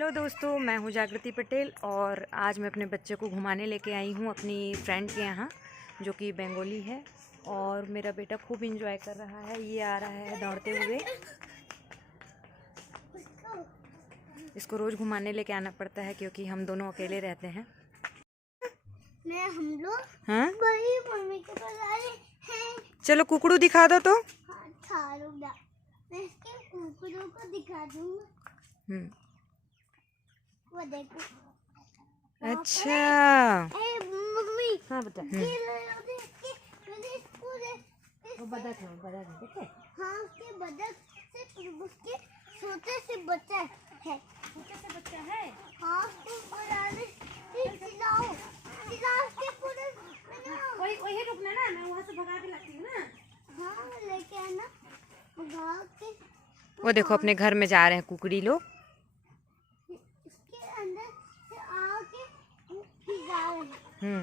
Hello दोस्तों, मैं हूँ जागृति पटेल और आज मैं अपने बच्चे को घुमाने लेके आई हूँ अपनी फ्रेंड के यहाँ, जो कि बंगाली है। और मेरा बेटा खूब एंजॉय कर रहा है। ये आ रहा है दौड़ते हुए। इसको रोज़ घुमाने लेके आना पड़ता है क्योंकि हम दोनों अकेले रहते हैं। हम लोग हाँ, मम्मी के पास आए हैं। चलो कुकड़ू दिखा दो तो। हाँ, मैं इसके कुकड़ों को दिखा दूंगा। वो देखो। अच्छा। मम्मी। हाँ बेटा। वो बदक है, देखे? हाँ, उसके बदक से उसके छोटे से बच्चा है। छोटे से बच्चा है? हाँ, उसको बुलाने चिल्लाओ के पूरे। वही रुकना ना, मैं वहाँ से भगा के लाती हूँ ना। हाँ, लेके आना भगा के। वो देखो अपने घर में जा रहे हैं कुकड़ी लोग। इसके अंदर से आके जा रहे हैं।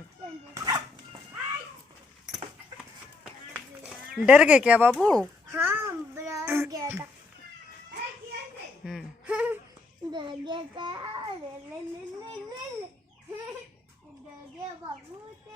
डर गए क्या बाबू? हाँ, डर गया था। डर गया था। डर गया बाबू से।